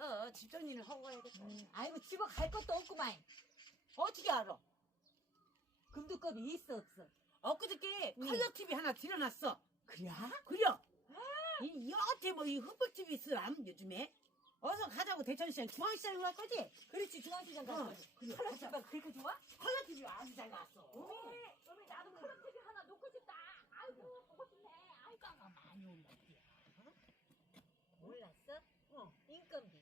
알았어. 집정리를 하고 가야겠다. 아이고 집어 갈 것도 없구만. 어떻게 알아? 금두껍이 있어 없어? 엊그저께 응. 컬러 TV 하나 들여놨어. 그래? 그려. 이 여태 뭐 이 흑백 TV 있으람 요즘에. 어서 가자고 대천시장 중앙시장에 갈 거지? 그렇지 중앙시장 어, 가서. 그래. 컬러 TV가 그렇게 좋아? 컬러 TV 아주 잘 나왔어. 네, 그러면 나도 컬러 TV 하나 놓고 싶다. 아이고 보고 싶네. 아이고 많이 온다. 몰랐어? 어. 인건비.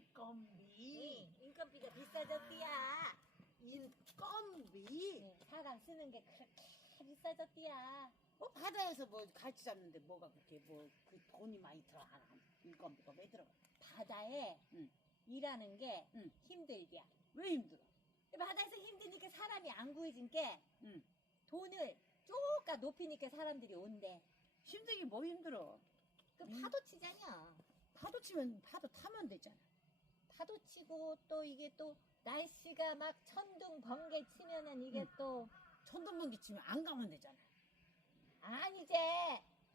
인건비. 응, 인건비가 비싸졌디야. 인건비. 네, 사람 쓰는 게 그렇게 비싸졌디야. 뭐 바다에서 뭐 갈치 잡는데 뭐가 그렇게 뭐 그 돈이 많이 들어가나. 인건비가 왜 들어가? 바다에 응. 일하는 게 응. 힘들디야. 왜 힘들어? 바다에서 힘드니까 사람이 안 구해진 게 응. 돈을 쪼까 높이니까 사람들이 온대. 힘들긴 뭐 힘들어. 그 음. 파도 치잖여. 파도 치면 파도 타면 되잖아. 치고 또 이게 또 날씨가 막 천둥 번개 치면은 이게 응. 또 천둥번개 치면 안 가면 되잖아. 아니제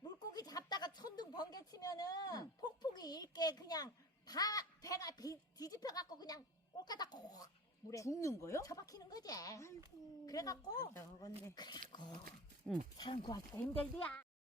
물고기 잡다가 천둥 번개 치면은 응. 폭풍이 일게 그냥 바 배가 비, 뒤집혀 갖고 그냥 꼴까다 콕 물에 죽는 거요? 처박히는 거지. 아이고. 그래갖고 저건데. 그래갖고 응. 사람 구하기가 힘들디야.